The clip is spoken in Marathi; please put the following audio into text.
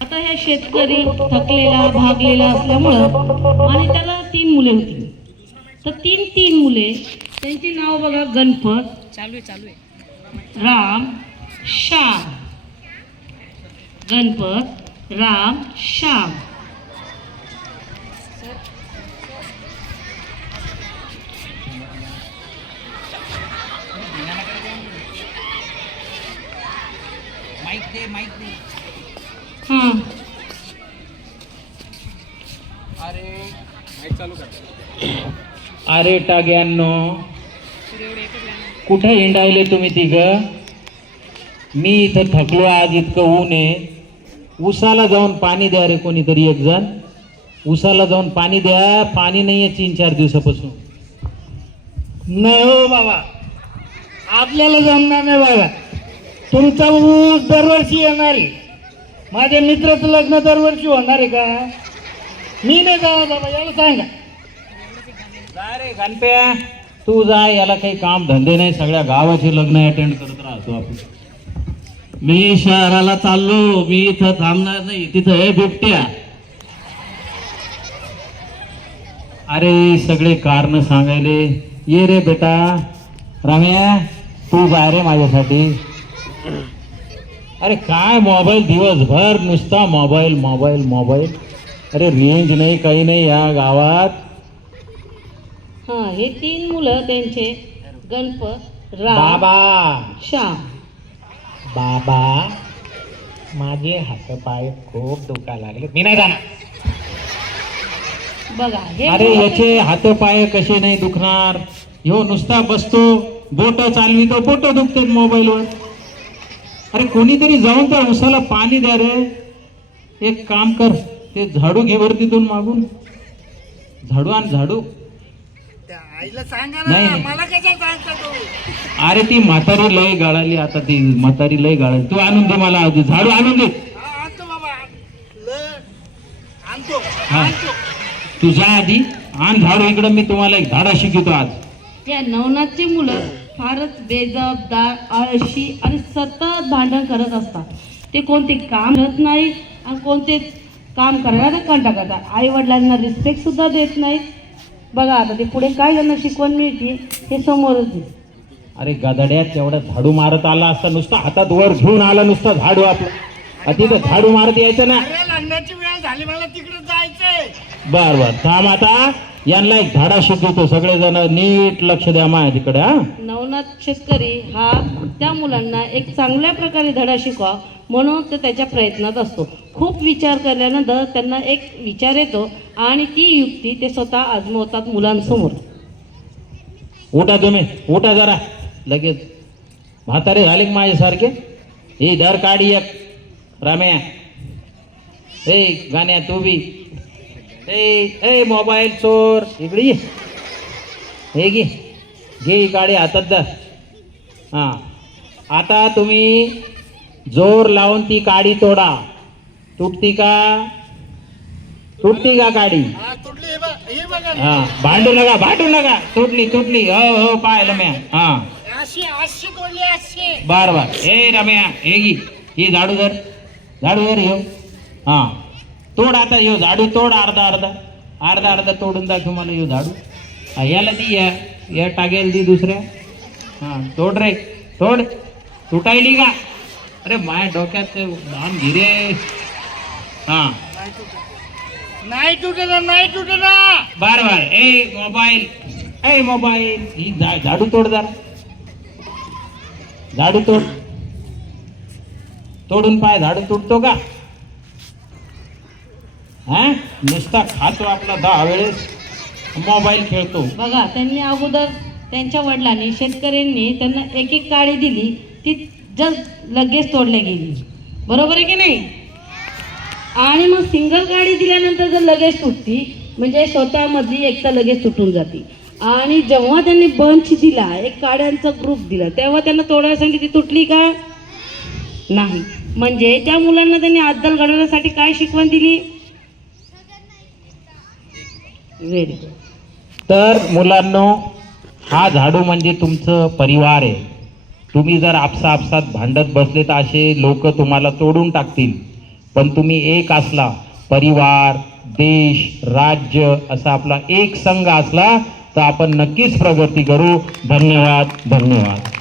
आता ह्या शेतकरी थकलेला भागलेला असल्यामुळं आणि त्याला 3 मुले होती. तर तीन मुले, त्यांची नाव बघा, गणपत, राम, श्याम. गणपत, राम, श्याम. हां, अरे टाग्यांनो, कुठे हिंडायले तुम्ही तिघ? मी इथं थकलो, आज इतकं ऊन आहे. उसाला जाऊन पाणी द्या रे कोणीतरी एक जण. उसाला जाऊन पाणी द्या, पाणी नाहीये 3-4 दिवसापासून. नाही हो बाबा, आपल्याला जमणार नाही बाबा. तुमचा ऊस दरवर्षी येणार आहे, माझ्या मित्राचं लग्न दरवर्षी होणार आहे का? मी नाही जाणार बाबा, याला सांगा. जा रे गणप्या, तू जा. याला काही काम धंदे नाही, सगळ्या गावाचे लग्न अटेंड करत राहतो आपण. मी शहराला चाललो, मी इथं थांबणार नाही. तिथं हे बिबट्या. अरे सगळे कारण सांगायले. ये रे बेटा राम्या, तू जा रे माझ्यासाठी. अरे काय मोबाईल, दिवसभर नुसता मोबाईल मोबाईल मोबाईल. अरे रेंज नाही, काही नाही या गावात. हां, हे 3 मुलं त्यांचे, गणपत, राम, बाबा श्याम. बाबा, माझे हातपाय खूप दुखा लागले, मी नाही जाणार. बघा हे अरे याचे हात पाय कसे नाही दुखणार? ह्यो नुसता बसतो, बोट चालवितो, बोट दुखतात मोबाईलवर. अरे कोणीतरी जाऊन त्या उसाला पाणी द्या रे. एक काम कर, ते झाडू घे वर तिथून मागून. झाडू आण, झाडू. त्या आईला सांगा नाही, ना, नाही. मला कशा सांगता तू? अरे ती म्हातारी लय गाळाली आता, ती म्हातारी लय गाळाली. तू आणून दे मला, आधी झाडू आणून दे. हा, आणतो बाबा, आणतो हा. आणतो. तू जा आधी आण झाडू. इकडं मी तुम्हाला एक धाडा शिकवतो आज. या नवनाथची मुलं फारच बेजबाबदार, आळशी आणि सतत भांडण करत असतात. ते कोणते काम करत नाहीत आणि कोणते काम करायला कंटाळा करतात. आई वडिलांना रिस्पेक्ट सुद्धा देत नाहीत. बघा आता ते पुढे काय त्यांना शिकवण मिळते हे समोरच आहे. अरे गदाड्यात तेवढा झाडू मारत आला असता, नुसता हातात वर घेऊन आला नुसता झाडू आपलं. तिथं झाडू मारत यायचं ना. अरे लग्नाची वेळ झाली, मला तिकडे जायचंय. बर बर थांब, आता यांना एक धाडा शिकवतो. सगळेजण नीट लक्ष द्या माझ्याकडे. हा, नवनाथ शेतकरी हा त्या मुलांना एक चांगल्या प्रकारे धडा शिकवा म्हणून तो त्याच्या प्रयत्नात असतो. खूप विचार केल्यानंतर त्यांना एक विचार येतो आणि ती युक्ती ते स्वतः आजमावतात मुलांसमोर. उठा तुम्ही, उठा जरा लगेच. म्हातारे झाले की माझ्यासारखे. ही धर काढी एक राम्या. ए गाण्या तू बी. ए मोबाईल चोर इकडे ये. हे घे, घे ही गाडी हातात धर. हां, आता तुम्ही जोर लावून ती काडी तोडा. तुटती का? तुटती का काडी? हा, तुटली, हे बघा. हा, भांडू नका, भांडू नका. तुटली तुटली. हो हो, पाहिलं म्या. हा, अशी अशी तोडली, अशी. बर बर. ए रम्या, हे घे, ही झाडू धर, झाडू धर येऊ. हा, तोड आता. येऊ झाडू तोड, अर्धा अर्धा अर्धा अर्धा तोडून दाखव मला. येऊ झाडू. हा, याला दी, या टाकेल दी दुसऱ्या. हा, तोड रे, तोड. तुटायली का? अरे माझ्या डोक्यात ते लहान गिरे. हा, नाही तुटणार, नाही तुटणार. बर बर. ए मोबाईल, ए मोबाईल, ही झाडू तोड जरा. झाडू तोड. तोडून पाय, झाडू तुटतो का? हा, नुसता खातो आपला 10 वेळेस, मोबाईल खेळतो. बघा त्यांनी अगोदर त्यांच्या वडिलांनी शेतकऱ्यांनी त्यांना एक एक काडी दिली, ती जस्ट लगेच तोडल्या गेली. बरोबर आहे की नाही? आणि मग सिंगल काडी दिल्यानंतर जर लगेच तुटती म्हणजे स्वतःमधली एकता लगेच तुटून जाते. आणि जेव्हा त्यांनी बंच दिला, एक काड्यांचा ग्रुप दिला, तेव्हा त्यांना तोडायला सांगितली, ती तुटली का? नाही. म्हणजे त्या मुलांना त्यांनी अद्दल घडवण्यासाठी काय शिकवण दिली? Very good. तर मुलांनो, हा झाडू म्हणजे तुमचं परिवार आहे. तुम्ही जर आपसात भांडत बसले तर असे लोक तुम्हाला तोडून टाकतील. पण तुम्ही एक असला, परिवार, देश, राज्य असा आपला एक संघ असला तर आपण नक्कीच प्रगती करू. धन्यवाद, धन्यवाद.